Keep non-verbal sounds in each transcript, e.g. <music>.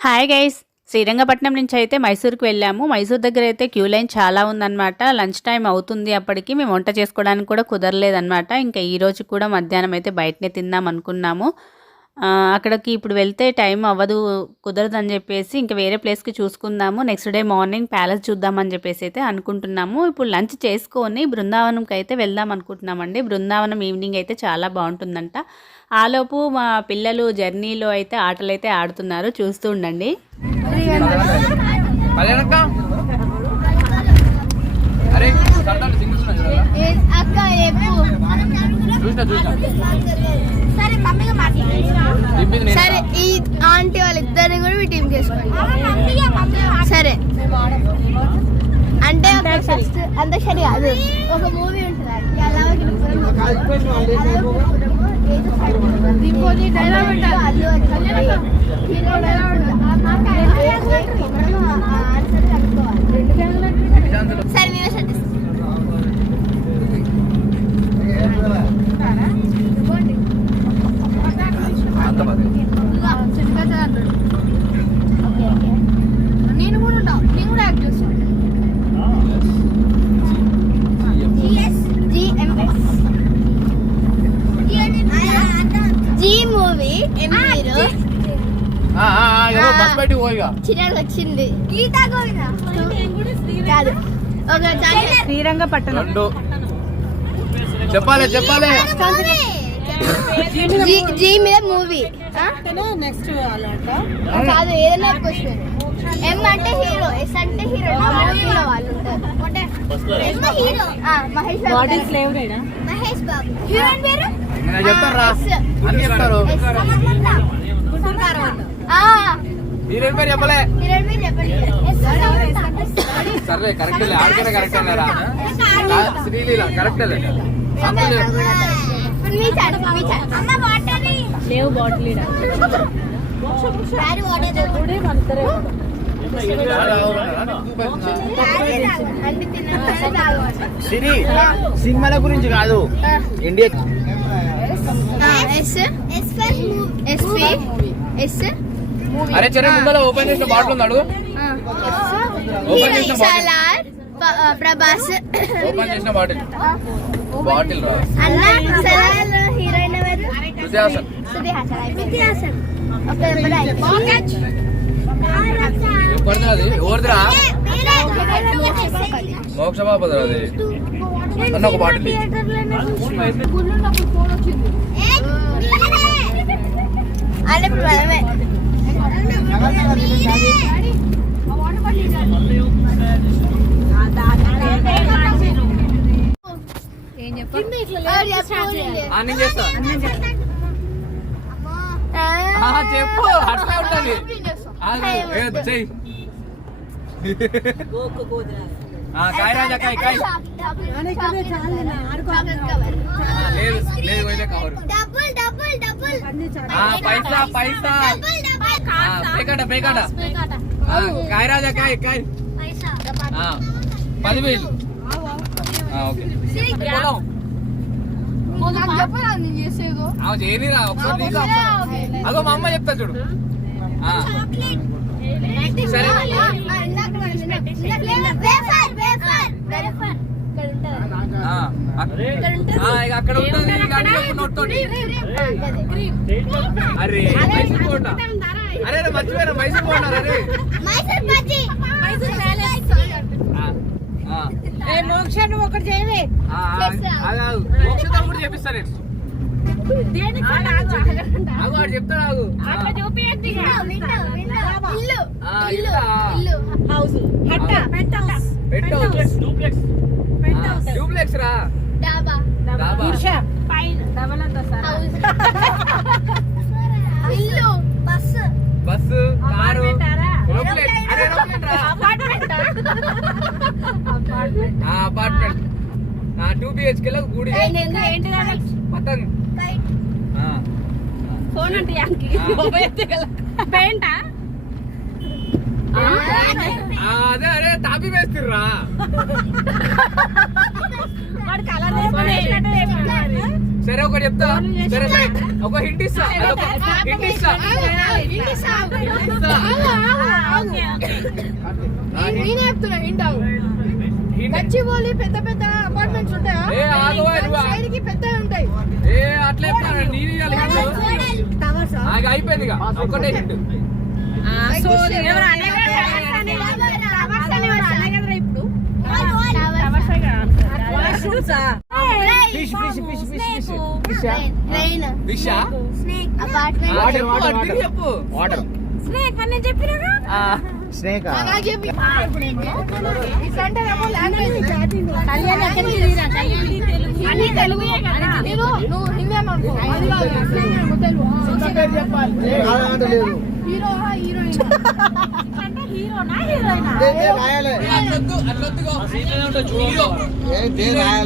Hi guys Srirangapatnam నుంచి అయితే మైసూర్కి వెళ్ళాము. మైసూర్ దగ్గర అయితే క్యూ లైన్ చాలా ఉందన్నమాట. లంచ్ టైం అవుతుంది అప్పటికి. మేము వంట చేసుకోవడానికి కూడా కుదరలేదన్నమాట. ఇంకా ఈరోజు కూడా మధ్యాహ్నం అయితే బయటనే తిందాం అనుకున్నాము. అక్కడికి ఇప్పుడు వెళ్తే టైం అవ్వదు కుదరదని చెప్పేసి ఇంకా వేరే ప్లేస్కి చూసుకుందాము. నెక్స్ట్ డే మార్నింగ్ ప్యాలెస్ చూద్దామని చెప్పేసి అయితే అనుకుంటున్నాము. ఇప్పుడు లంచ్ చేసుకొని బృందావనంకి అయితే వెళ్దాం అనుకుంటున్నామండి. బృందావనం ఈవినింగ్ అయితే చాలా బాగుంటుందంట. ఆలోపు మా పిల్లలు జర్నీలో అయితే ఆటలు అయితే ఆడుతున్నారు. చూస్తూ ఉండండి. సరే మమ్మీగా మాట్లాడు. దింపింది నేను. సరే ఈ ఆంటీ వాళ్ళిద్దరిని కూడా మీ టీంకి వేసుకోండి సరే. అంటే అంతక్షరి కాదు. ఒక మూవీ ఉంటుంది. సరే మేము సెట్ అంత బాగా నేను కూడా ఉంటావు నేను కూడా యాక్ట్ చేస్తాను జీ మూవీ ఎం హీరో ఆ, ఆ, ఆ, ఏదో బస్ బయటికి పోయిగా చిన్నది వచ్చింది గీతా గోవింద కాదు. ఒక ఛానల్ శ్రీరంగపట్నం రెండు. చెప్పాలి చెప్పాలి. జీ జీ మీద మూవీ. నెక్స్ట్ అలాంట కాదు ఏదైనా క్వశ్చన్ ఎం అంటే హీరో ఎస్ అంటే హీరో మూవీలో వాళ్ళు ఉంటారు. హీరో మహేష్ బాబు హీరోయిన్ పేరు? నేను చెప్తారా. అన్ని చెప్తారు. మీరేం పేరు చెప్పలే సర్లే కరెక్ట్ ఆడికైనా కరెక్ట్ లేరా శ్రీలీల కరెక్ట్ లేవు బాటిల్ సిరి సినిమాల గురించి కాదు India yes yes yes yes అరే చెరే ముందర ఓపెన్ చేసిన బాటిల్ ఓపెన్ చేసిన ప- ప్రభాస్ ఓపెన్ చేసిన బాటిల్ బాటిల్ రా. అన్న సలార్ హీరోయిన్ ఎవరు? శృతి హాసన్. శృతి హాసన్ శృతి హాసన్. ఓకే ఇప్పుడు ఎప్పటిది అది? ఎవరిదిరా? మోక్ష బాపది అది. అన్న ఒక బాటిల్ ఇయ్యి. అంటే ఇప్పుడు మనమే ఏం చెప్పు అట్లా చెప్పు? ఉంటది ఆ, ఏ, చెయ్ గోకు లేదు లేదు కవర్ పైసా పైసా పేకాట పేకాట ఆ, కాయ్ రాజా కాయ్ కాయ్. పైసా. ఆ, పదివేలు. ఓకే. చేయనిరా ఒకసారి. అగో మా అమ్మ చెప్తా చూడు. ఆ, సరే. ఆ, అక్- ఆ, ఇక అక్కడ ఉంటుంది ఇక అరే మైసూర్ మర్చిపోయారా మైసూర్ కోట అరే ఆ, ఆ, ఏ మోక్ష నువ్వు ఒకటి చేయవే. మోక్షితం కూడా చేపిస్తా నేను. డూప్లెక్స్. రా. డాబా. డాబా. పురుష పైన. Double house. <laughs> ఇల్లు. బస్సు. బస్సు కారు అపార్ట్మెంట్ ఆ? టూ బిహెచ్కే లో గుడి. ఆ, ఫోన్ అంటే. పెయింటా అదే అరే తాపి వేస్తుర్రా. వాడు కలర్. సరే ఒకటి చెప్తా. సరే సరే. ఒక హింట్ ఇస్తా. హింట్ ఇస్తా. నేనే చెప్తున్నా. ఇంటావు Hint- గచ్చిబౌలి పెద్ద పెద్ద అపార్ట్మెంట్స్ ఉంటాయా. సైడ్కి పెద్దవి ఉంటాయి. ఏ అట్లా నేను అయిపోయింది ఒకటే హింట్. సో ఇప్పుడు. Fish fish fish fish fish train విషా apartment water. చెప్పు వాటర్ స్నేక్ అని చెప్పినగా స్నేక్ కళ్యాణ్ ఎక్కడికి తీరా అన్ని తెలుగు నేను నువ్వు హిందీ అనుకో అది కాదు తెలుగు లేదు హీరో. హీరోయిన్ హీరోనా హీరోయినా రాయాలి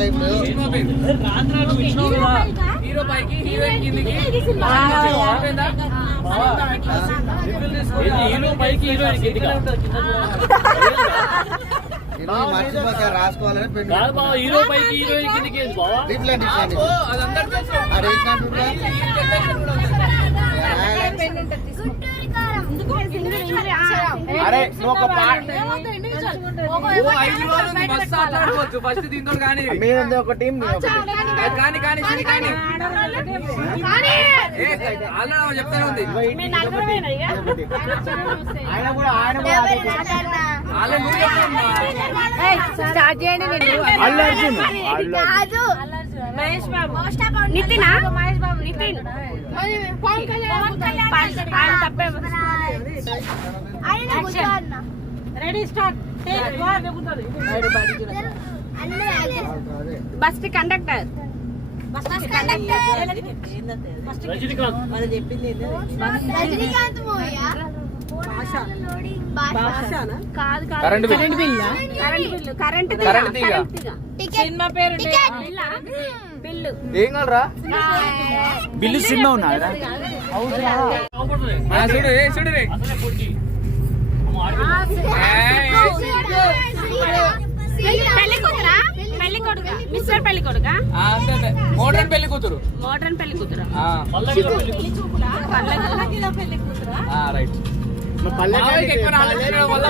ఇప్పుడు హీరో పైకి హీరోయిన్ కిందికి? హీరో పైకి హీరోయిన్ కిందికి హీరో పైకి హీరోయిన్ కిందికి ఏంది అరే నువ్వు ఒక ఫస్ట్ దీంతో కానీ. మీరంతా టీం కానీ కానీ. ఆల్రెడీ చెప్తానే ఉంది. ఆయన కూడా ఆయన స్టార్ట్ చేయండి మహేష్ బాబు. నితిన్ మహేష్ బాబు. నితిన్. Bus conductor. రజనీకాంత్. రజనీకాంత్ మూవీయా? భాష కాదు కాదు. Current bill current bill? Current current తీగ. టికెట్. సినిమా పేరు బిల్లు. ఏం కాదురా? బిల్లు సినిమా ఉన్నారా చూడు ఏ చూడు రే. పెళ్ళి కూతురా? పెళ్ళి కొడుక మిస్టర్ పెళ్ళి కొడుక? ఆ, అంతే అంతే. మోడర్న్ పెళ్ళి కూతురు. మోడర్న్ పెళ్ళి కూతురా? పల్లకి పెళ్ళి కూతురా. రైట్. మావయ్యకి వల్ల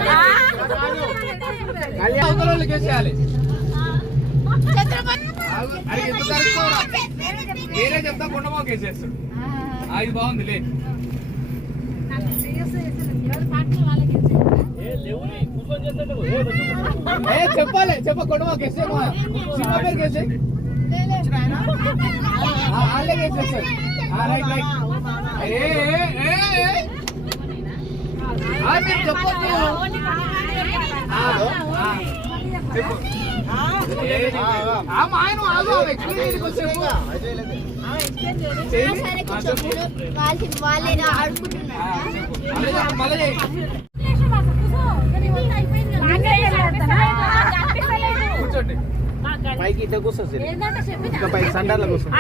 అది బాగుంది లే చెప్పాలి చెప్ప కొండమాకు వేసే సినిమా పేరు కేసే వాళ్ళే రైట్ రైట్ ఏ, మీరు చెప్పొద్దు ఆ, ఆ, చెప్పు ఏ, ఆ, మా ఆయన ఆగు, ఆమె ఎక్స్ప్లెయిన్ చేయడానికి వచ్చాము. చేయి. సరే ఆ, కూర్చో చెప్పు. వాళ్ళు ఆడుకుంటున్నారా పైకి ఇట్లా కూర్చోండి ఇంకా పైకి సండర్లో కూర్చోండి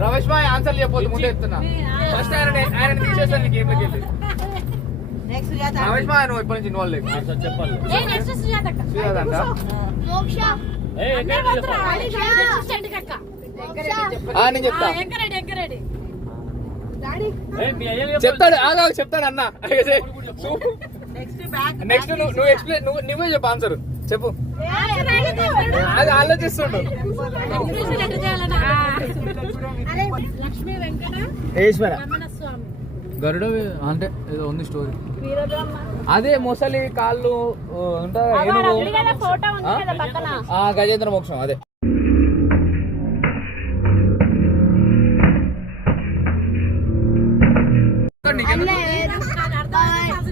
రమేష్ బాయ్ ఆన్సర్ చెప్పొద్దు ముందే చెప్తున్నా. ఫస్ట్ ఆయన ఆయన తీసేస్తాను నీకు గేమ్లోకి వెళ్ళి రమేష్ బాయ్ నువ్వు ఇప్పటి నుంచి ఇన్వాల్వ్ చెప్పాలి. నేను చెప్తా. చెప్తాడు ఆగా చెప్తాడు అన్న. నెక్స్ట్ నువ్వు ఎక్స్ప్లెయిన్ నువ్వు నువ్వే చెప్పు ఆన్సర్ చెప్పు అది ఆలోచిస్తుండు ఈశ్వర గరుడ అంటే ఏదో ఉంది స్టోరీ అదే మొసలి కాళ్ళు ఓ, ఉంటాయి కదా, ఏనుగు. ఫోటో ఆ? ఉంది కదా పక్కన ఆ గజేంద్ర మోక్షం అదే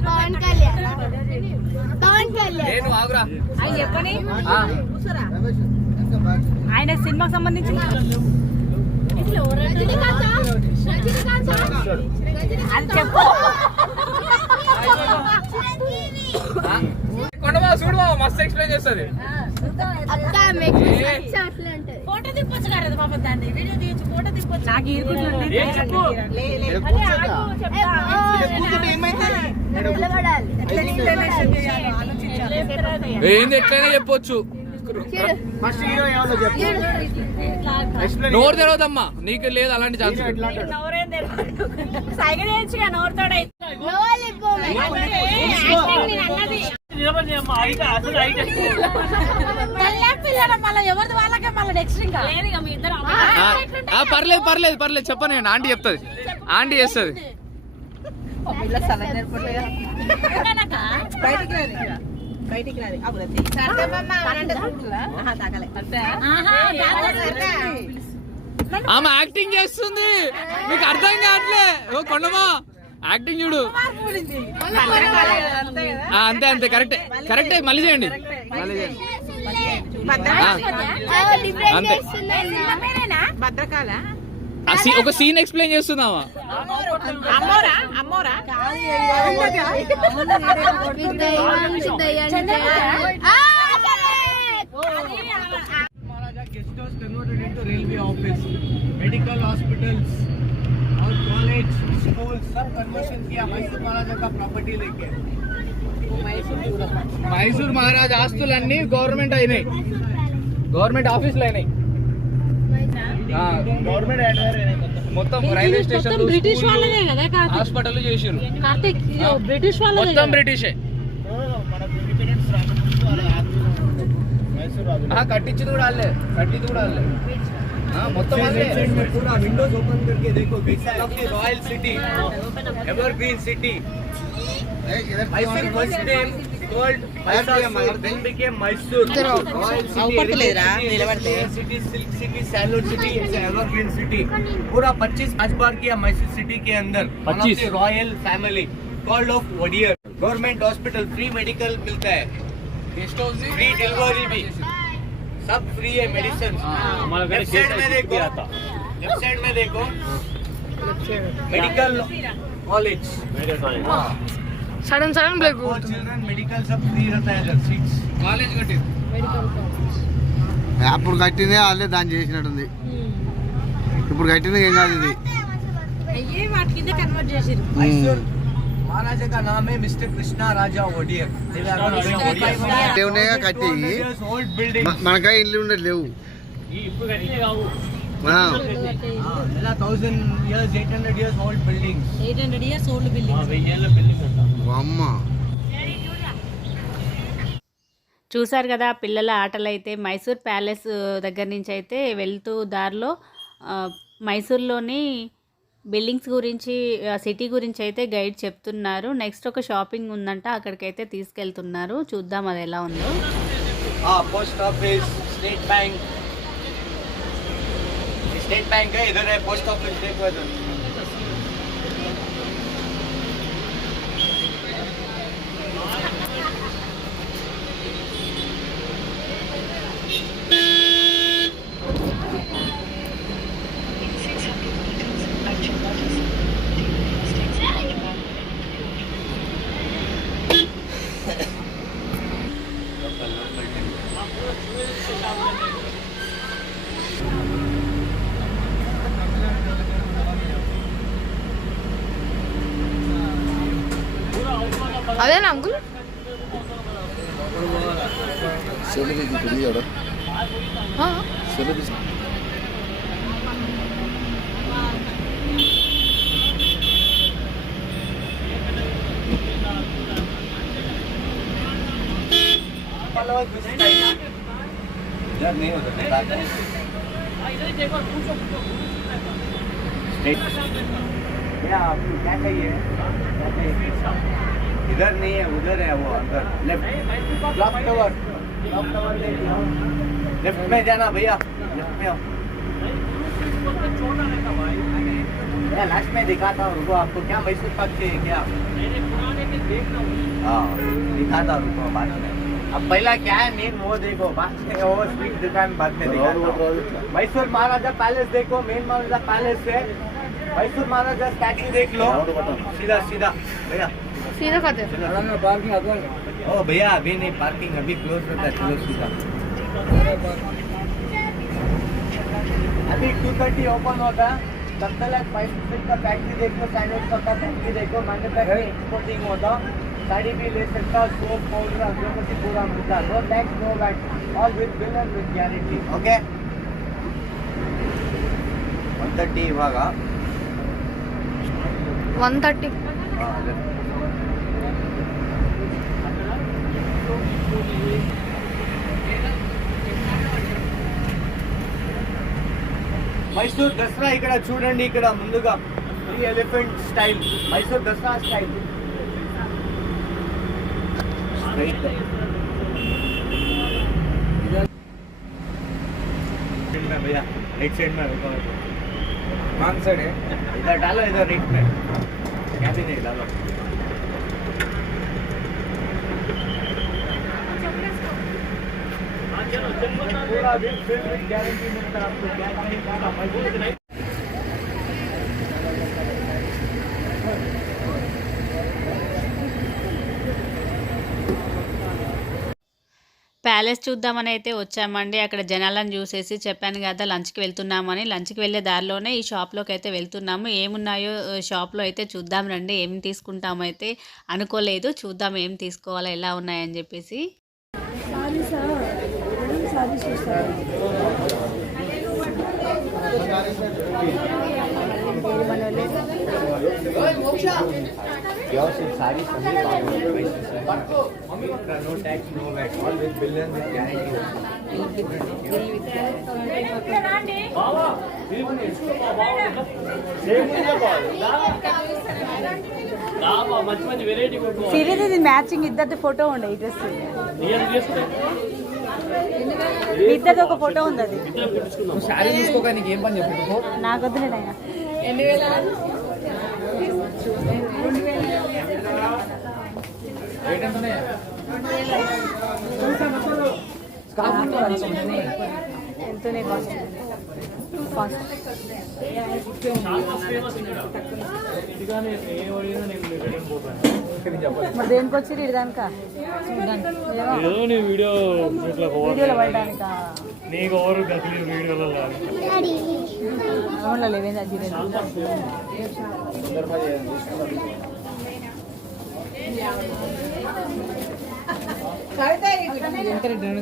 పవన్ కళ్యాణ్ ఆయన సినిమాకి అది చెప్పు. కొండమా మస్తు ఎక్స్ప్లెయిన్ చేస్తుంది. ఉంటది. ఫోటో తిప్పొచ్చు కదా పాప దాన్ని. వీడియో తీయచ్చు ఫోటో తిప్పొచ్చు. నాకు చెప్పు ఇక్కడ కూర్చోండి. నిలబడాలి ఏంది ఎట్లయినా చెప్పొచ్చు. నోరు తెరవదమ్మా నీకు లేదు అలాంటి ఛాన్స్. పర్లేదు పర్లేదు పర్లేదు. చెప్పను నేను. ఆంటీ చెప్తుంది. ఆంటీ చేస్తుంది. బయటికి రాదు ఆమె యాక్టింగ్ చేస్తుంది. మీకు అర్థం కావట్లే. ఓ కొండమా యాక్టింగ్ చూడు. ఆ, అంతే అంతే. కరెక్టే కరెక్టే మళ్ళీ చేయండి. మళ్ళీ చేయండి. ఆ, అంతే. భద్రకాల ఒక సీన్ ఎక్స్ప్లెయిన్ చేస్తున్నావా అమ్మోరా అమ్మోరా Maharaja guest house converted into railway office, medical hospitals और college, schools सब conversion किया मैसूर महाराजा का प्रॉपर्टी लेके మైసూర్ మహారాజ్ ఆస్తులన్నీ గవర్నమెంట్ అయినాయి గవర్నమెంట్ ఆఫీసులు అయినాయి గవర్నమెంట్ మొత్తం రైల్వే స్టేషన్ బ్రిటిష్ వాళ్ళదే కదా కార్తీక్ హాస్పిటల్ చేసారు కార్తీక్ ఇది బ్రిటిష్ వాళ్ళదే మొత్తం బ్రిటిషే ఆ, కట్టించింది కూడా వాళ్ళే కట్టింది కూడా వాళ్ళే ఆ, మొత్తం వాళ్ళే पूरा विंडोज ओपन करके देखो कैसा है royal city evergreen city Mysore first name silk city saloon city evergreen city पूरा 25 बार किया मैसूर सिटी के अंदर. 25 royal family called of Wadiyar government hospital free medical मिलता है. फ्री डिलीवरी भी. सब फ्री है मेडिसिन में देखो. वेबसाइट में देखो. Medical college मेरे साथ sudden sudden brake for children medical सब फ्री रहता है इधर सीट्स కాలేజ్ కట్టింది అప్పుడు కట్టిందే వాళ్ళే దాన్ని చేసినట్టుంది ఇప్పుడు కట్టింది ఏం కాదు ఇది అయ్యే వాటి కింద కన్వర్ట్ చేసిరు मैसूर महाराजा का नाम है मिस्टर कृष्णा राजा वोडियर దేవునేగా కట్టి ओल्ड बिल्डिंग మ- మనకాయ ఇల్లు ఉండేది లేవు చూసారు బిల్డింగ్ చూశారు కదా పిల్లల ఆటలు అయితే మైసూర్ ప్యాలెస్ దగ్గర నుంచి అయితే వెళ్తూ దారిలో మైసూర్లోని బిల్డింగ్స్ గురించి సిటీ గురించి అయితే గైడ్ చెప్తున్నారు. నెక్స్ట్ ఒక షాపింగ్ ఉందంట అక్కడికైతే తీసుకెళ్తున్నారు. చూద్దాం అది ఎలా ఉందో. Post office state bank state bank ગઈ ધરે પોસ્ટ ઓફિસ દેખવા इधर नहीं होता क्या आपको क्या चाहिए क्या चाहिए? इधर नहीं है उधर है वो अंदर। Left clock tower clock tower left में जाना भैया। लेफ़्ट में आओ। मैं लास्ट में दिखाता रुको आपको। क्या मैसूर पाक चाहिए क्या? हाँ दिखाता हूँ रुको बाद में। अब पहला क्या है मेन वो देखो वो स्वीट दुकान बाद में दिखाता मैसूर महाराजा पैलेस देखो मेन महाराजा पैलेस से मैसूर महाराजा स्टैचू देख लो। सीधा सीधा भैया। सीधा खाते ओ भैया अभी नहीं पार्किंग अभी क्लोज रहता है चलो अभी टू थर्टी ओपन होता है। तब तक फाइव का फैक्ट्री देखो लो सैंडविच का फैक्ट्री देखो मैन्युफैक्चरिंग एक्सपोर्टिंग होता है। साड़ी भी ले सकता सोप पाउडर अगरबत्ती पूरा मिलता no tax no VAT all with bill and with guarantee okay one thirty ಇವಾಗ వన్ థర్టీ మైసూర్ దసరా ఇక్కడ చూడండి ఇక్కడ ముందుగా three elephant style Mysore Dasara style straight में भैया राइट साइड में रुको कौन साइड है इधर डालो इधर राइट में क्या भी नहीं डालो पूरा बिल फिल गारंटी मिलता है आपको क्या ప్యాలెస్ చూద్దామని అయితే వచ్చామండి. అక్కడ జనాలను చూసేసి చెప్పాను కదా లంచ్కి వెళ్తున్నామని. లంచ్కి వెళ్ళే దారిలోనే ఈ షాప్లోకి అయితే వెళ్తున్నాము. ఏమున్నాయో షాప్లో అయితే చూద్దాం రండి. ఏం తీసుకుంటామో అయితే అనుకోలేదు. చూద్దాం ఏం తీసుకోవాలో ఎలా ఉన్నాయని చెప్పేసి. Yours వ్యవసాయ సాగి మ్యాచింగ్ ఇద్దరి ఫోటో ఉండే ఈ డ్రెస్. ఇద్దరిది ఒక ఫోటో ఉంది అది. నాకు వద్దులేదు ఎంతనే కాస్ట్ కాస్ట్ ఇదిగానే ఏ అడిగినా నేను రిటర్న్ పోతాను మరి దేనికి? వచ్చి ఇదానిక ఏదో నీ వీడియో ఇట్లా వీడియోలో పడడానిక? నీకు ఓవర్ గతిలి వీడియోలో అవునా లేవేందా జీరో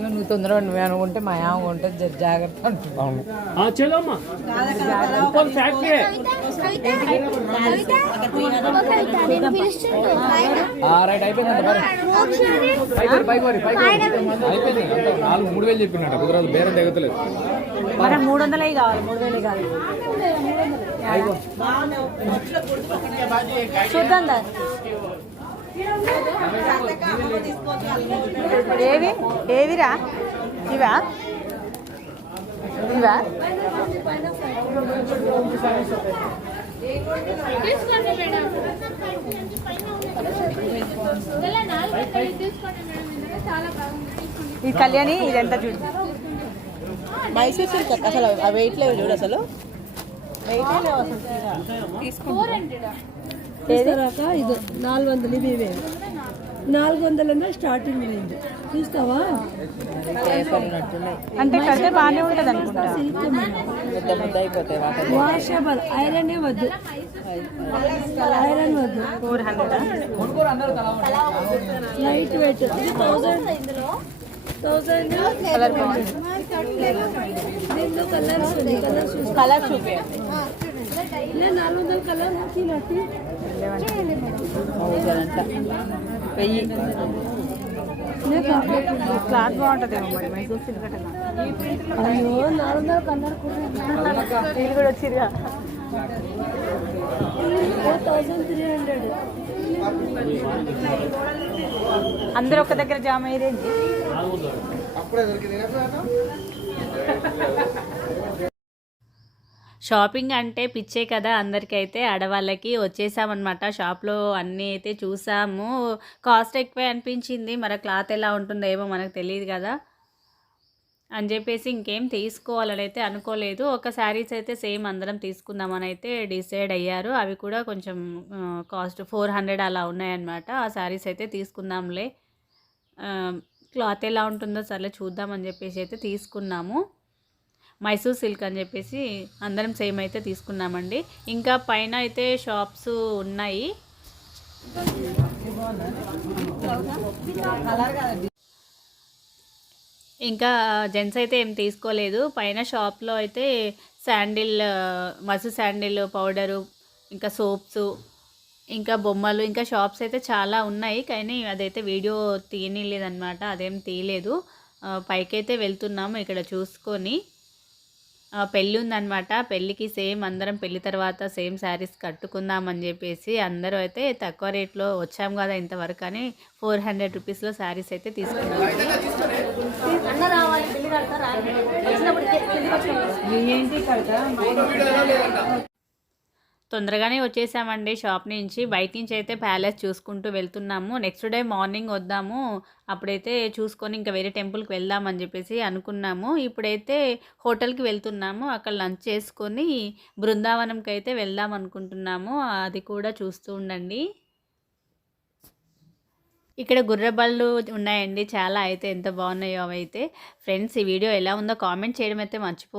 నువ్వు తొందరగా నువ్వే అనుకుంటే మా యామ ఉంటుంది జాగ్రత్త అంటున్నాను రైట్ అయిపోయింది నాలుగు మూడు వేలు చెప్పినట్టు కుదరదు బేరం తగ్గలేదు మరి మూడు వందలే కావాలి మూడు వేలే కావాలి. చూద్దాం ఏవి? ఏవిరా? ఇవా? ఇవా? తీసుకోండి మేడం. ఇలా నాలుగు వందలు తీసుకోండి మేడం ఇందులో చాలా బాగుంది. తీసుకోండి ఈ కళ్యాణి ఇదంతా చూడు. మైసూర్ సిల్క్ అసలు ఆ వెయిట్ లేవు చూడు అసలు? వెయిట్ లేవు అసలు ఫోర్ తీస్తారాక ఇది నాలుగు వందలు ఇవి ఇవే నాలుగు వందలన్నా స్టార్టింగ్ రేంజ్ చూస్తావా? అంటే కడితే బాగానే ఉంటుంది అనుకుంటా. వాషబుల్ ఐరన్ వద్దు. ఐరన్ వద్దు. Four hundred? Light weight. ఇది థౌసండ్ థౌసండ్ కలర్ దీంట్లో కలర్స్ కలర్ ఇలా నాలుగు వందల కలర్ నచ్చి నచ్చి వెయ్యి క్లాత్ బాగుంటుంది మరి మైసూర్ సిల్క్ అయ్యో నాలుగు వందల కూడా వీళ్ళు కూడా వచ్చిరుగా థౌసండ్ త్రీ హండ్రెడ్ అందరూ ఒక దగ్గర జామ అయ్యేది అప్పుడే దొరికింది. షాపింగ్ అంటే పిచ్చే కదా అందరికైతే ఆడవాళ్ళకి వచ్చేసామన్నమాట. షాప్లో అన్నీ అయితే చూసాము. కాస్ట్ ఎక్కువే అనిపించింది. మరి క్లాత్ ఎలా ఉంటుందో ఏమో మనకు తెలియదు కదా. అని చెప్పేసి ఇంకేం తీసుకోవాలని అయితే అనుకోలేదు. ఒక శారీస్ అయితే సేమ్ అందరం తీసుకుందామని అయితే డిసైడ్ అయ్యారు. అవి కూడా కొంచెం కాస్ట్ ఫోర్ హండ్రెడ్ అలా ఉన్నాయన్నమాట. ఆ శారీస్ అయితే తీసుకుందాంలే. క్లాత్ ఎలా ఉంటుందో సర్లే చూద్దామని చెప్పేసి అయితే తీసుకున్నాము. మైసూర్ సిల్క్ అని చెప్పేసి అందరం సేమ్ అయితే తీసుకున్నామండి. ఇంకా పైన అయితే షాప్స్ ఉన్నాయి. ఇంకా జెంట్స్ అయితే ఏం తీసుకోలేదు. పైన షాప్లో అయితే శాండిల్ మసు శాండిల్ పౌడరు ఇంకా సోప్స్ ఇంకా బొమ్మలు ఇంకా షాప్స్ అయితే చాలా ఉన్నాయి. కానీ అదైతే వీడియో తీయనిలేదన్నమాట. అదేం తీయలేదు. పైకైతే వెళ్తున్నాము ఇక్కడ చూసుకొని. పెళ్ళి ఉందన్నమాట పెళ్ళికి సేమ్ అందరం పెళ్ళి తర్వాత సేమ్ శారీస్ కట్టుకుందామని చెప్పేసి అందరూ అయితే తక్కువ రేట్లో వచ్చాం కదా ఇంతవరకు అని ఫోర్ హండ్రెడ్ రూపీస్లో శారీస్ అయితే తీసుకున్నాం. తొందరగానే వచ్చేసామండి. షాప్ నుంచి బయట నుంచి అయితే ప్యాలెస్ చూసుకుంటూ వెళ్తున్నాము. నెక్స్ట్ డే మార్నింగ్ వద్దాము. అప్పుడైతే చూసుకొని ఇంకా వేరే టెంపుల్కి వెళ్దామని చెప్పేసి అనుకున్నాము. ఇప్పుడైతే హోటల్కి వెళ్తున్నాము. అక్కడ లంచ్ చేసుకొని బృందావనంకి అయితే వెళ్దాం అనుకుంటున్నాము. అది కూడా చూస్తూ ఉండండి. ఇక్కడ గుర్రబళ్ళు ఉన్నాయండి. చాలా అయితే ఎంత బాగున్నాయో అవి అయితే ఫ్రెండ్స్ ఈ వీడియో ఎలా ఉందో కామెంట్ చేయడం అయితే మర్చిపో